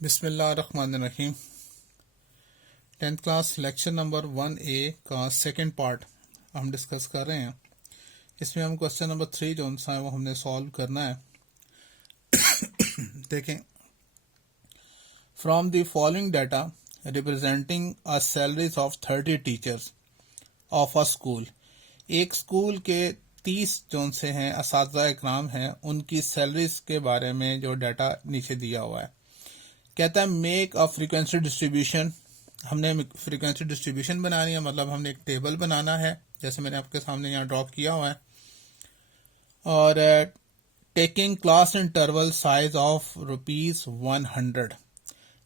बिस्मिल्लाहिर्रहमानिर्रहीम। 10th class lecture number 1A का second part हम डिस्कस कर रहे हैं। इसमें हम क्वेश्चन नंबर 3 जो सा है वो हमने सॉल्व करना है। देखें, from the following data representing a salaries of 30 teachers of a school. एक स्कूल के 30 जोन से हैं असातिज़ा इकराम हैं, उनकी सैलरीज के बारे में जो डाटा नीचे दिया हुआ है। कहता है मेक अ फ्रीक्वेंसी डिस्ट्रीब्यूशन। हमने फ्रीक्वेंसी डिस्ट्रीब्यूशन बनानी है, मतलब हमने एक टेबल बनाना है, जैसे मैंने आपके सामने यहाँ ड्रॉप किया हुआ है। और taking class interval size of ₹100।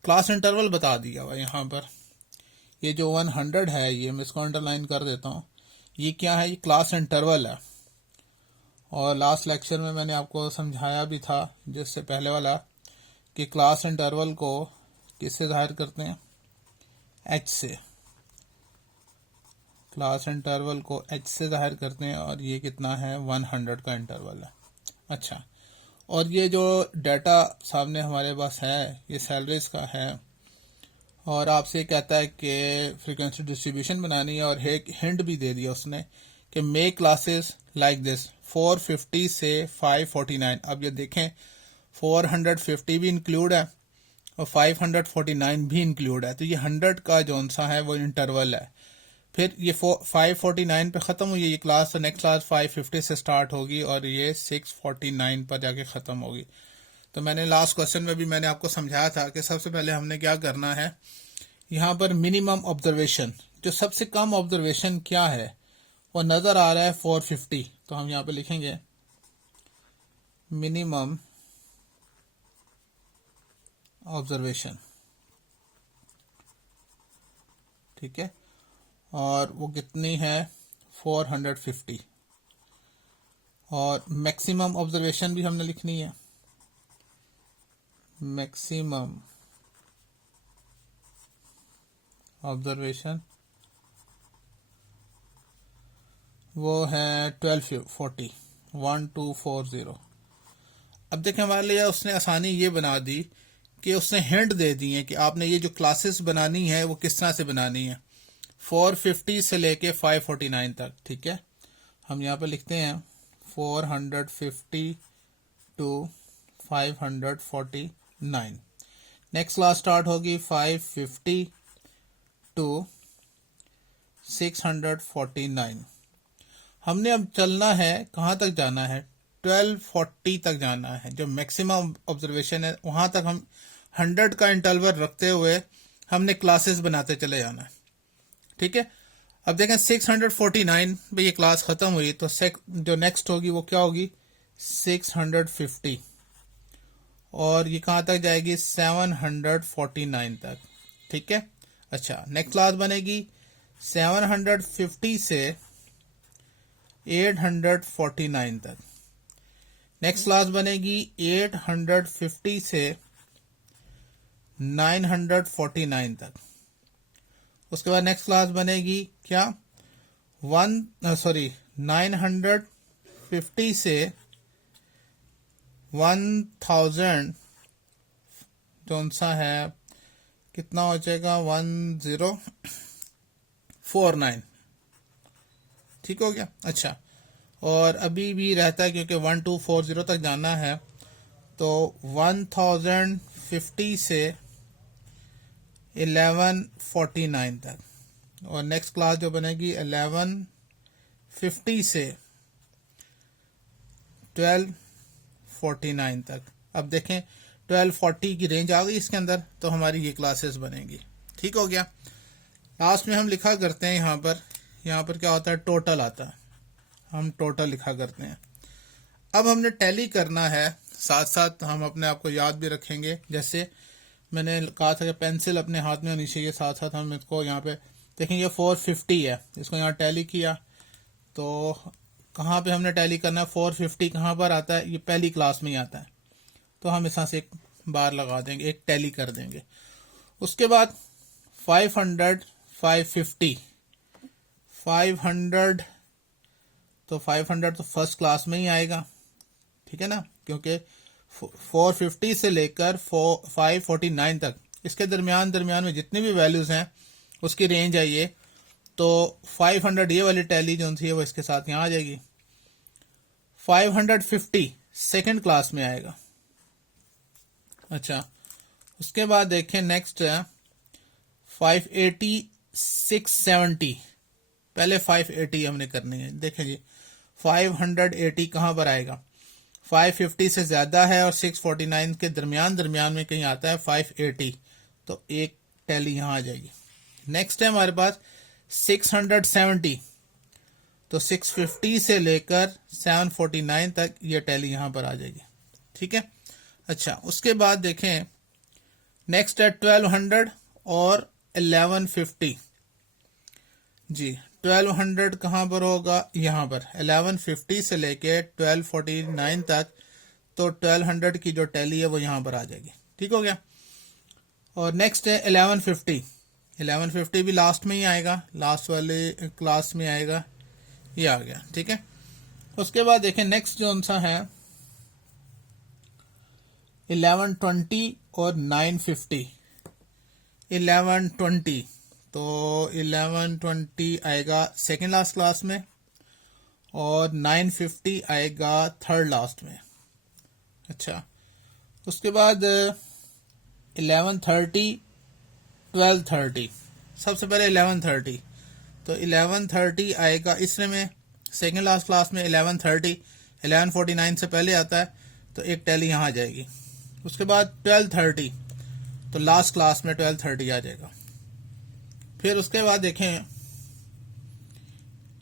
Class interval बता दिया हुआ है यहाँ पर। ये जो 100 है, ये मैं इसको अंडरलाइन कर देता हूँ। ये क्या है? ये क्लास इंटरवल है। और लास्ट लेक्चर में मैंने आपको समझाया भी था, जिससे पहले वाला, कि क्लास इंटरवल को किससे जाहिर करते हैं? एच से। क्लास इंटरवल को एच से जाहिर करते हैं, और ये कितना है? 100 का इंटरवल है। अच्छा, और ये जो डाटा सामने हमारे पास है, ये सैलरीज का है, और आपसे कहता है कि फ्रीक्वेंसी डिस्ट्रीब्यूशन बनानी है, और एक हिंट भी दे दिया उसने कि मेक क्लासेस लाइक दिस 450 से 549। अब ये देखें, 450 भी इंक्लूड है और 549 भी इंक्लूड है, तो ये 100 का जौन सा है वो इंटरवल है। फिर ये 549 पे ख़त्म हुई ये क्लास, तो नेक्स्ट क्लास 550 से स्टार्ट होगी और ये 649 पर जाके ख़त्म होगी। तो मैंने लास्ट क्वेश्चन में भी मैंने आपको समझाया था कि सबसे पहले हमने क्या करना है, यहाँ पर मिनिमम ऑब्जर्वेशन, जो सबसे कम ऑब्जर्वेशन क्या है, वो नज़र आ रहा है 450। तो हम यहाँ पे लिखेंगे मिनिमम ऑब्जर्वेशन, ठीक है, और वो कितनी है? 450। और मैक्सिमम ऑब्जर्वेशन भी हमने लिखनी है। मैक्सिमम ऑब्जर्वेशन वो है 1240, 1240। अब देखें, हमारे लिए उसने आसानी ये बना दी कि उसने हिंट दे दी है कि आपने ये जो क्लासेस बनानी है वो किस तरह से बनानी है, 450 से लेके 549 तक। ठीक है, हम यहाँ पे लिखते हैं 450 टू 549। नेक्स्ट क्लास स्टार्ट होगी 550 टू 649। हमने अब चलना है, कहाँ तक जाना है? 1240 तक जाना है, जो मैक्सिमम ऑब्जर्वेशन है वहां तक हम 100 का इंटरवल रखते हुए हमने क्लासेस बनाते चले जाना है। ठीक है, अब देखें 649 पे ये क्लास खत्म हुई, तो जो नेक्स्ट होगी वो क्या होगी? 650, और ये कहाँ तक जाएगी? 749 तक। ठीक है, अच्छा, नेक्स्ट क्लास बनेगी 750 से 849 तक। नेक्स्ट क्लास बनेगी 850 से 949 तक। उसके बाद नेक्स्ट क्लास बनेगी क्या? 950 से 1000, कौन सा है, कितना हो जाएगा? 1049। ठीक हो गया। अच्छा, और अभी भी रहता है क्योंकि 1240 तक जाना है, तो 1050 से 1149 तक, और नेक्स्ट क्लास जो बनेगी 1150 से 1249 तक। अब देखें 1240 की रेंज आ गई इसके अंदर, तो हमारी ये क्लासेस बनेगी। ठीक हो गया। लास्ट में हम लिखा करते हैं यहाँ पर क्या होता है? टोटल आता है, हम टोटल लिखा करते हैं। अब हमने टैली करना है, साथ साथ हम अपने आप को याद भी रखेंगे। जैसे मैंने कहा था कि पेंसिल अपने हाथ में होनी चाहिए, साथ साथ हम इसको यहाँ पे देखेंगे 450 है, इसको यहाँ टैली किया, तो कहाँ पे हमने टैली करना है? 450 कहाँ पर आता है? ये पहली क्लास में ही आता है, तो हम इस से एक बार लगा देंगे, एक टैली कर देंगे। उसके बाद 500, 550, 500, तो 500 तो फर्स्ट क्लास में ही आएगा, ठीक है ना, क्योंकि 450 से लेकर 549 तक, इसके दरमियान में जितनी भी वैल्यूज हैं उसकी रेंज है ये। तो 500 ये वाली टैली जो थी वो इसके साथ यहाँ आ जाएगी। 550 सेकंड क्लास में आएगा। अच्छा, उसके बाद देखें नेक्स्ट है 580 670। पहले 580 हमने करनी है। देखें जी 580 कहां पर आएगा, 550 से ज्यादा है और 649 के दरमियान में कहीं आता है 580, तो एक टैली यहां आ जाएगी। नेक्स्ट है हमारे पास 670, तो 650 से लेकर 749 तक ये टैली यहां पर आ जाएगी। ठीक है। अच्छा, उसके बाद देखें नेक्स्ट है 1200 और 1150। जी 1200 कहां पर होगा, यहां पर 1150 से लेके 1249 तक, तो 1200 की जो टैली है वो यहां पर आ जाएगी। ठीक हो गया। और नेक्स्ट है 1150 भी लास्ट में ही आएगा, लास्ट वाले क्लास में आएगा, ये आ गया। ठीक है। उसके बाद देखें नेक्स्ट जो सा है 1120 और 950। 1120, तो 1120 आएगा सेकेंड लास्ट क्लास में और 950 आएगा थर्ड लास्ट में। अच्छा, उसके बाद 1130 1230। सबसे पहले 1130, तो 1130 आएगा इसमें में सेकेंड लास्ट क्लास में 1130, 1149 से पहले आता है, तो एक टैली यहां आ जाएगी। उसके बाद 1230, तो लास्ट क्लास में 1230 आ जाएगा। फिर उसके बाद देखें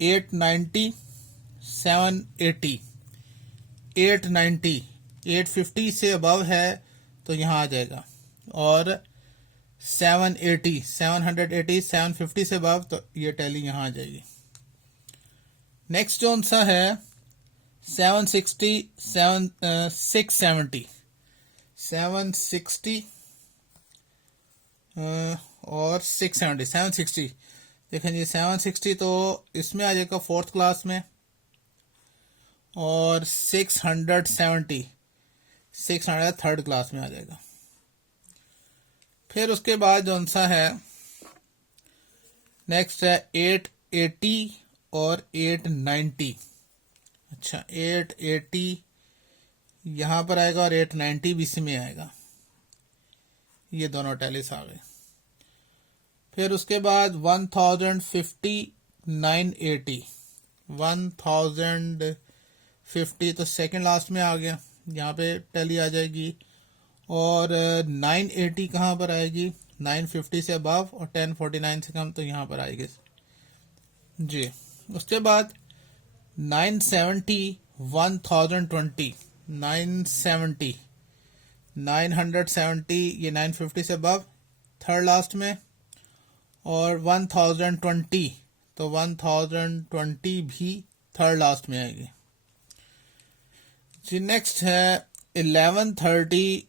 890 780। 890 850 से अबव है तो यहां आ जाएगा, और 780 750 से अबव, तो ये टैली यहां आ जाएगी। नेक्स्ट जो सा है 760 670। 760 और 670। 760 देखें जी 760 तो इसमें आ जाएगा फोर्थ क्लास में, और 670 थर्ड क्लास में आ जाएगा। फिर उसके बाद जो सा है नेक्स्ट है 880 और 890। अच्छा, 880 यहां पर आएगा और 890 भी इसी में आएगा। ये दोनों टैलीस आ गए। फिर उसके बाद 1050 980। 1050 तो सेकंड लास्ट में आ गया, यहाँ पे टैली आ जाएगी। और 980 कहाँ पर आएगी, 950 से अबव और 1049 से कम, तो यहाँ पर आएगी जी। उसके बाद 970 1020। 970 970 ये 950 से अबव थर्ड लास्ट में, और 1020 तो 1020 भी थर्ड लास्ट में आएगी जी। नेक्स्ट है 1130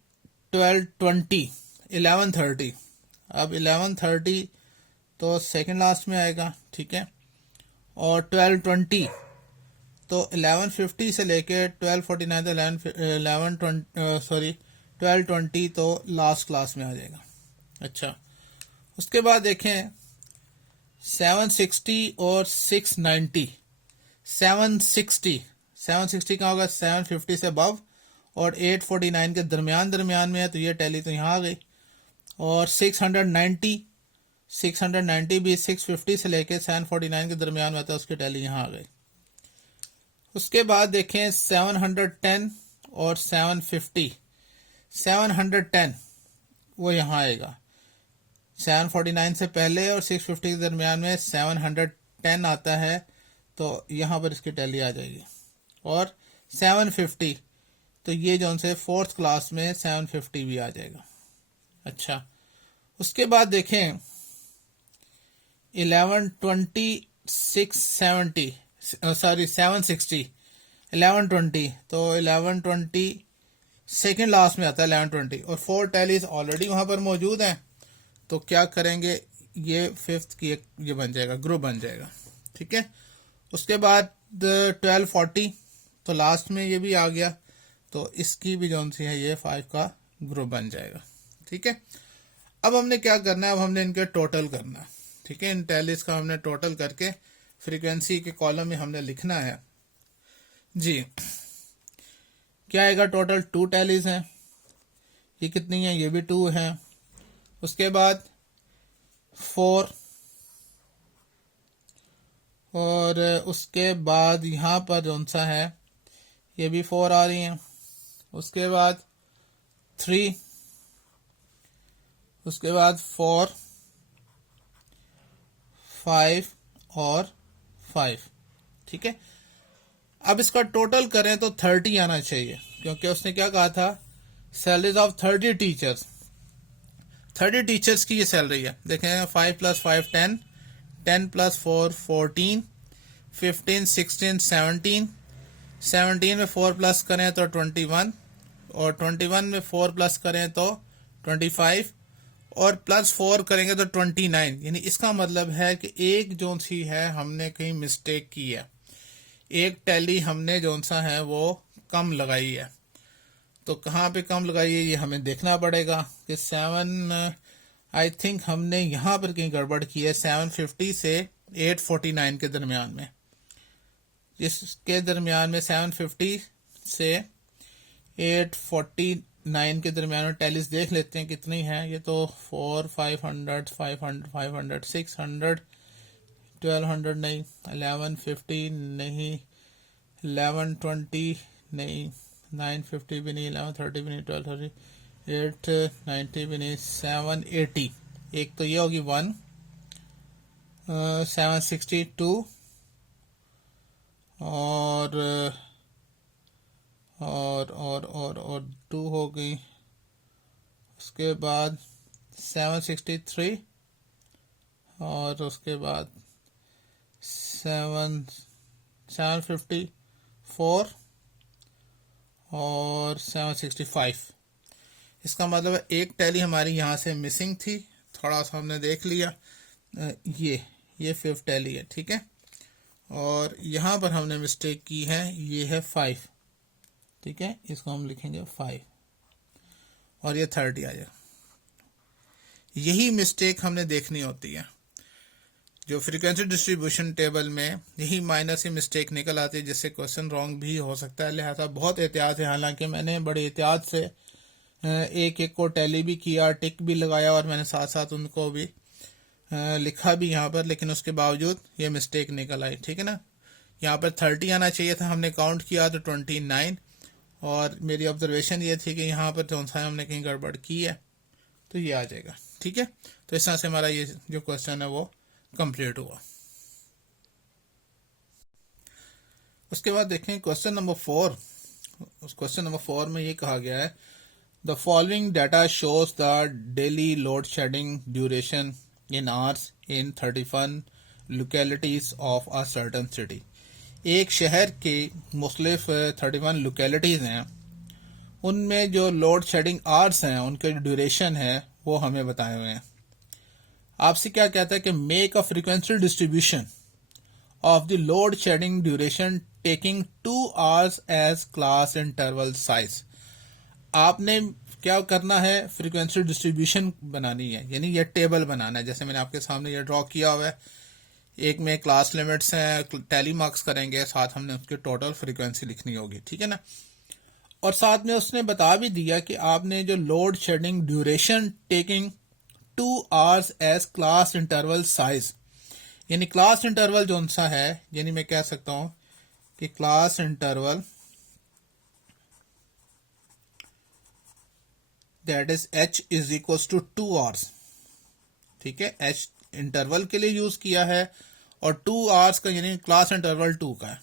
1220। 1130, अब 1130 तो सेकंड लास्ट में आएगा। ठीक है। और 1220 तो 1150 से लेके 1249 तो 1220 तो लास्ट क्लास में आ जाएगा। अच्छा, उसके बाद देखें 760 और 690। 760 का होगा 750 से अबव और 849 के दरमियान में है, तो ये टैली तो यहाँ आ गई। और 690 भी 650 से लेके 749 के दरमियान में था, उसकी टैली यहाँ आ गई। उसके बाद देखें 710 और 750। 710 वो यहाँ आएगा, 749 से पहले और 650 के दरमियान में 710 आता है, तो यहाँ पर इसकी टैली आ जाएगी। और 750 तो ये जो से फोर्थ क्लास में 750 भी आ जाएगा। अच्छा, उसके बाद देखें 1120 670 सॉरी 760 1120, तो 1120 सेकेंड लास्ट में आता है 1120, और 4 टैलीज ऑलरेडी वहां पर मौजूद हैं, तो क्या करेंगे, ये फिफ्थ की एक ये बन जाएगा, ग्रुप बन जाएगा। ठीक है। उसके बाद 1240 तो लास्ट में ये भी आ गया, तो इसकी भी जो सी है ये 5 का ग्रुप बन जाएगा। ठीक है, अब हमने क्या करना है, अब हमने इनके टोटल करना है। ठीक है, इन टैलीज का हमने टोटल करके फ्रीक्वेंसी के कॉलम में हमने लिखना है जी। क्या आएगा, टोटल 2 टैलीज हैं, ये कितनी है, ये भी 2 है। उसके बाद 4, और उसके बाद यहाँ पर कौन सा है, ये भी 4 आ रही हैं। उसके बाद 3, उसके बाद 4, 5 और 5। ठीक है, अब इसका टोटल करें तो 30 आना चाहिए, क्योंकि उसने क्या कहा था, सैलरीज ऑफ 30 टीचर्स। 30 टीचर्स की ये सैलरी है। देखें, 5 + 5 10, 10 + 4 14, 15 16 17, 17 में 4 प्लस करें तो 21, और 21 में 4 प्लस करें तो 25, और +4 करेंगे तो 29। यानी इसका मतलब है कि एक जो सी है हमने कहीं मिस्टेक की है, एक टैली हमने जो सा है वो कम लगाई है। तो कहाँ पे कम लगाई है ये हमें देखना पड़ेगा कि 7 आई थिंक हमने यहाँ पर कहीं गड़बड़ की है। 750 से 849 के दरमियान में, इसके दरमियान में 750 से 849 के दरमियान में टैलीज देख लेते हैं कितनी है। ये तो 4 500 500 500 600 1200 नहीं, 1150 नहीं, 1120 नहीं, 950 भी नहीं, 1130 भी नहीं, 1230, 890 भी नहीं, 780। एक तो ये होगी 1, 762 और 2 हो गई। उसके बाद 763 और उसके बाद 754 और 765। इसका मतलब है एक टैली हमारी यहाँ से मिसिंग थी, थोड़ा सा हमने देख लिया। ये 5th टैली है। ठीक है, और यहाँ पर हमने मिस्टेक की है, ये है 5। ठीक है, इसको हम लिखेंगे 5 और ये 30 आ जाएगा। यही मिस्टेक हमने देखनी होती है, जो फ्रीक्वेंसी डिस्ट्रीब्यूशन टेबल में यही माइनर सी मिस्टेक निकल आती है, जिससे क्वेश्चन रॉन्ग भी हो सकता है। लिहाजा बहुत एहतियात है। हालांकि मैंने बड़े एहतियात से एक एक को टैली भी किया, टिक भी लगाया, और मैंने साथ साथ उनको भी लिखा भी यहाँ पर, लेकिन उसके बावजूद ये मिस्टेक निकल आई। ठीक है ना, यहाँ पर 30 आना चाहिए था, हमने काउंट किया तो 29, और मेरी ऑब्जर्वेशन ये थी कि यहाँ पर जो सा हमने कहीं गड़बड़ की है तो ये आ जाएगा। ठीक है, तो इस तरह से हमारा ये जो क्वेश्चन है वो कंप्लीट हुआ। उसके बाद देखें क्वेश्चन नंबर 4। उस क्वेश्चन नंबर 4 में ये कहा गया है, the following data shows the daily load shedding duration in hours in 31 localities of a certain city. एक शहर के मुख्तलिफ 31 लोकेलिटीज हैं, उनमें जो लोड शेडिंग आवर्स हैं, उनके ड्यूरेशन है वो हमें बताए हुए हैं। आपसे क्या कहता है कि make a frequency distribution of the load shedding duration taking 2 hours as class interval size. आपने क्या करना है, फ्रीक्वेंसी डिस्ट्रीब्यूशन बनानी है, यानी ये टेबल बनाना है। जैसे मैंने आपके सामने ये ड्रॉ किया हुआ है, एक में क्लास लिमिट्स हैं, टैली मार्क्स करेंगे, साथ हमने उसकी टोटल फ्रीक्वेंसी लिखनी होगी। ठीक है ना, और साथ में उसने बता भी दिया कि आपने जो load shedding duration taking 2 hours as class interval size, यानी क्लास इंटरवल जो सा है, यानी मैं कह सकता हूं कि class interval that is h is equal to 2 hours. ठीक है, h इंटरवल के लिए यूज किया है, और 2 आवर्स का यानी क्लास इंटरवल 2 का है।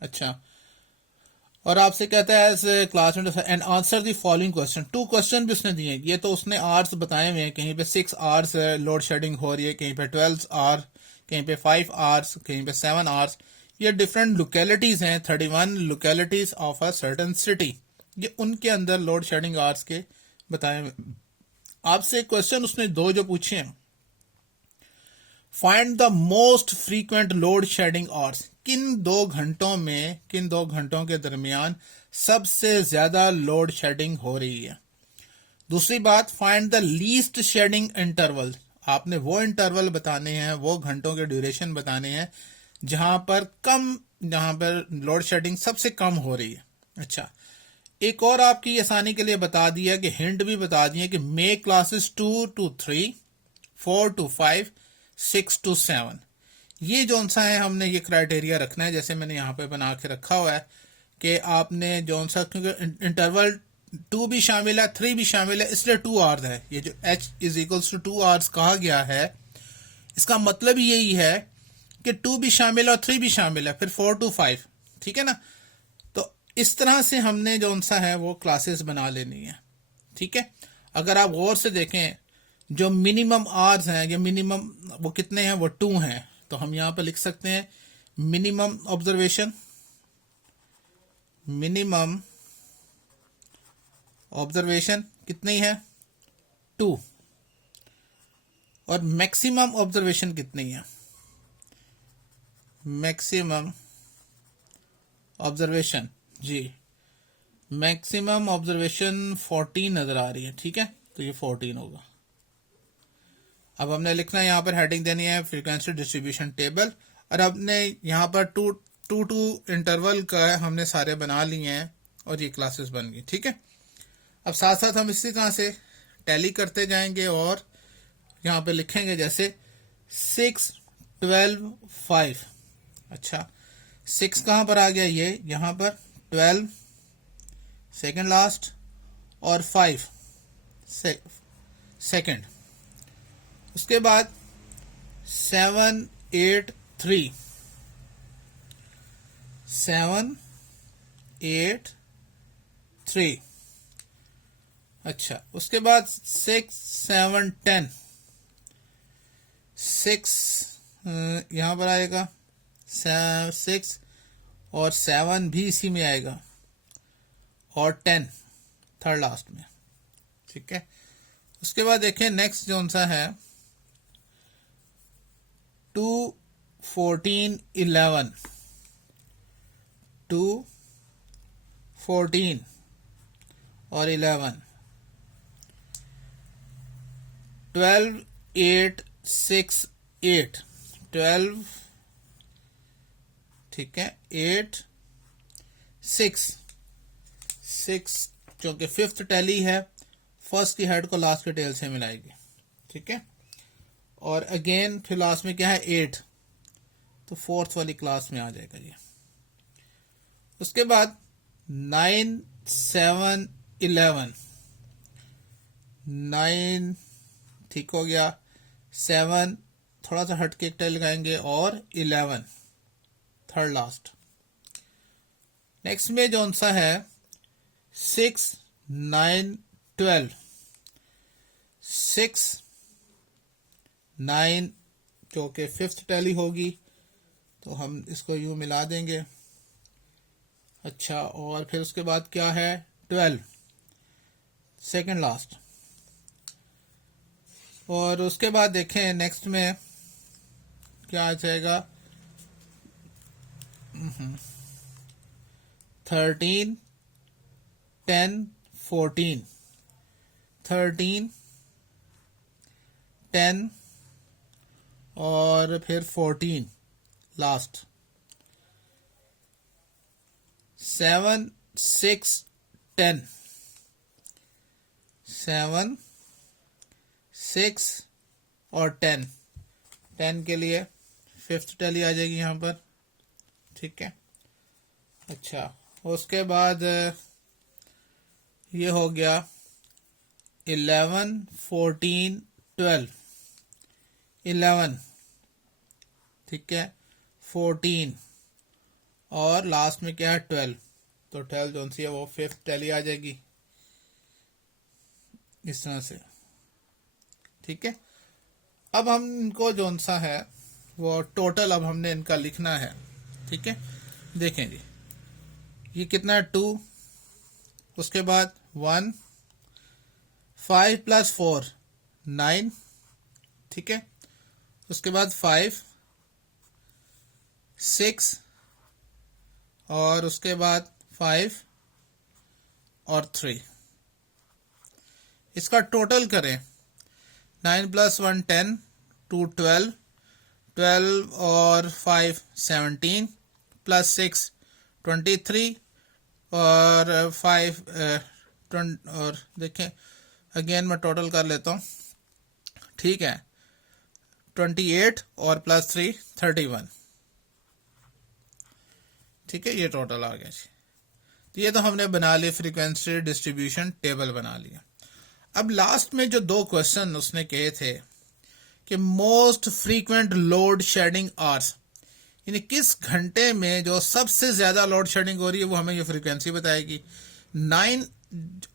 अच्छा, और आपसे कहता है as class and answer the following question. 2 question भी उसने दिए। ये तो उसने आवर्स बताए हुए हैं, कहीं पे 6 आवर्स लोड शेडिंग हो रही है, कहीं पे 12 आवर, कहीं पे 5 आवर्स, कहीं पे 7 आवर्स। ये डिफरेंट लोकेलिटीज हैं, 31 localities of a certain city. ये उनके अंदर लोड शेडिंग आवर्स के बताए हुए। आपसे क्वेश्चन उसने 2 जो पूछे हैं, find the most frequent load shedding hours, किन दो घंटों के दरमियान सबसे ज्यादा लोड शेडिंग हो रही है। दूसरी बात, find the least shedding interval, आपने वो इंटरवल बताने हैं, वो घंटों के ड्यूरेशन बताने हैं जहां पर लोड शेडिंग सबसे कम हो रही है। अच्छा, एक और आपकी आसानी के लिए बता दिया कि हिंट भी बता दिए कि make classes 2 to 3, 4 to 5, 6 to 7। ये जौन सा है हमने ये क्राइटेरिया रखना है, जैसे मैंने यहाँ पे बना के रखा हुआ है कि आपने जौन सा, क्योंकि इंटरवल 2 भी शामिल है, 3 भी शामिल है, इसलिए 2 आवर्स है। ये जो h is equals to 2 hours कहा गया है, इसका मतलब ही यही है कि 2 भी शामिल है और 3 भी शामिल है, फिर 4 to 5, ठीक है ना। तो इस तरह से हमने जौन सा है वो क्लासेस बना लेनी है, ठीक है। अगर आप गौर से देखें, जो मिनिमम आवर्स हैं, ये मिनिमम वो कितने हैं, वो 2 हैं। तो हम यहाँ पर लिख सकते हैं मिनिमम ऑब्जर्वेशन कितनी है, 2, और मैक्सिमम ऑब्जर्वेशन कितनी है, मैक्सिमम ऑब्जर्वेशन, जी मैक्सिमम ऑब्जर्वेशन 14 नजर आ रही है, ठीक है। तो ये 14 होगा। अब हमने लिखना है, यहाँ पर हेडिंग देनी है फ्रीक्वेंसी डिस्ट्रीब्यूशन टेबल, और हमने यहाँ पर टू इंटरवल का हमने सारे बना लिए हैं और ये क्लासेस बन गई, ठीक है। अब साथ साथ हम इसी तरह से टैली करते जाएंगे और यहाँ पे लिखेंगे जैसे 6, 12, 5। अच्छा, 6 कहाँ पर आ गया, ये यहाँ पर, 12 सेकेंड लास्ट, और 5 सेकेंड। उसके बाद 7, 8, 3, 7, 8, 3। अच्छा, उसके बाद 6, 7, 10, 6 यहां पर आएगा, 6 और 7 भी इसी में आएगा, और 10 थर्ड लास्ट में, ठीक है। उसके बाद देखें नेक्स्ट जो सा है 2, 14, 11, 2, 14 और 11, 12, 8, 6, 8, 12, ठीक है, 8, 6 क्योंकि फिफ्थ टैली है, फर्स्ट की हेड को लास्ट के टेल से मिलाएगी, ठीक है। और अगेन फिर लास्ट में क्या है, 8, तो फोर्थ वाली क्लास में आ जाएगा ये। उसके बाद 9, 7, 11, 9 ठीक हो गया, 7 थोड़ा सा हटके एक टेल लगाएंगे, और 11 थर्ड लास्ट। नेक्स्ट में जो सा है 6, 9, 12, 6, 9 जो कि फिफ्थ टैली होगी, तो हम इसको यूं मिला देंगे। अच्छा, और फिर उसके बाद क्या है, 12 सेकेंड लास्ट। और उसके बाद देखें नेक्स्ट में क्या आ जाएगा, 13, 10, 14, 13, 10 और फिर 14 लास्ट, 7, 6, 10, 7, 6 और 10 के लिए फिफ्थ टैली आ जाएगी यहाँ पर, ठीक है। अच्छा, उसके बाद ये हो गया 11, 14, 12, 11, ठीक है, 14 और लास्ट में क्या है, 12। तो 12 जो सी है वो फिफ्थ टैली आ जाएगी इस तरह से, ठीक है। अब हम इनको जो सा है वो टोटल अब हमने इनका लिखना है, ठीक है। देखें जी, ये कितना है, 2, उसके बाद 1, 5 + 4 9, ठीक है। उसके बाद 5, 6 और उसके बाद 5 और 3। इसका टोटल करें, 9 + 1 10, 2 12, 12 और 5 17 प्लस 6 23 और 5 और देखें अगेन मैं टोटल कर लेता हूँ, ठीक है, 28 और प्लस 3 31, ठीक है, ये टोटल आ गया जी। तो ये तो हमने बना लिया, फ्रीक्वेंसी डिस्ट्रीब्यूशन टेबल बना लिया। अब लास्ट में जो 2 क्वेश्चन उसने कहे थे कि most frequent load shedding hours, यानी किस घंटे में जो सबसे ज्यादा लोड शेडिंग हो रही है वो हमें ये फ्रीक्वेंसी बताएगी। 9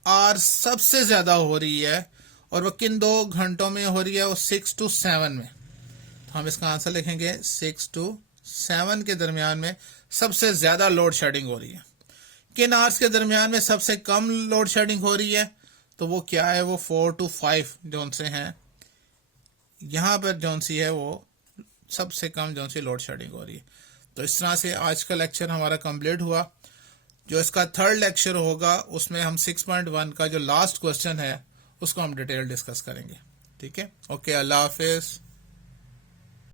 आवर्स सबसे ज्यादा हो रही है और वो किन 2 घंटों में हो रही है, वो 6 to 7 में। तो हम इसका आंसर लिखेंगे 6 to 7 के दरमियान में सबसे ज्यादा लोड शेडिंग हो रही है। किन आवर्स के दरमियान में सबसे कम लोड शेडिंग हो रही है, तो वो क्या है, वो 4 to 5 जोन से हैं, यहां पर जोन सी है वो सबसे कम जोन सी लोड शेडिंग हो रही है। तो इस तरह से आज का लेक्चर हमारा कंप्लीट हुआ। जो इसका थर्ड लेक्चर होगा उसमें हम 6.1 का जो लास्ट क्वेश्चन है उसको हम डिटेल डिस्कस करेंगे, ठीक है। ओके, अल्लाह हाफिज।